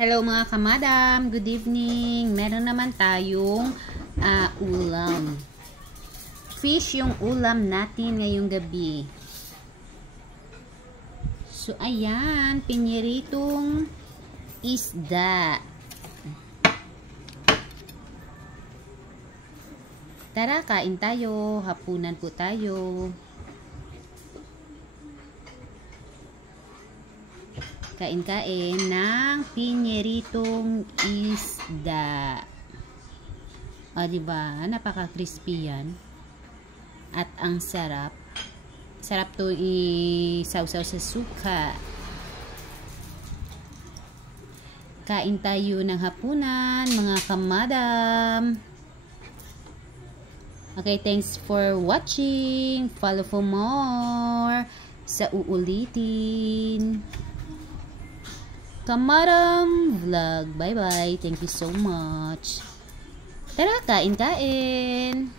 Hello mga kamadam, good evening. Meron naman tayong ulam. Fish yung ulam natin ngayong gabi. So ayan, piniritong isda. Tara, kain tayo. Hapunan po tayo. Kain-kain ng piniritong isda. O, diba? Napaka-crispy yan. At ang sarap. Sarap to i-sausaw sa suka. Kain tayo ng hapunan, mga kamadam. Okay, thanks for watching. Follow for more sa uulitin. Kamadam Vlog. Bye-bye. Thank you so much. Tara, kain-kain.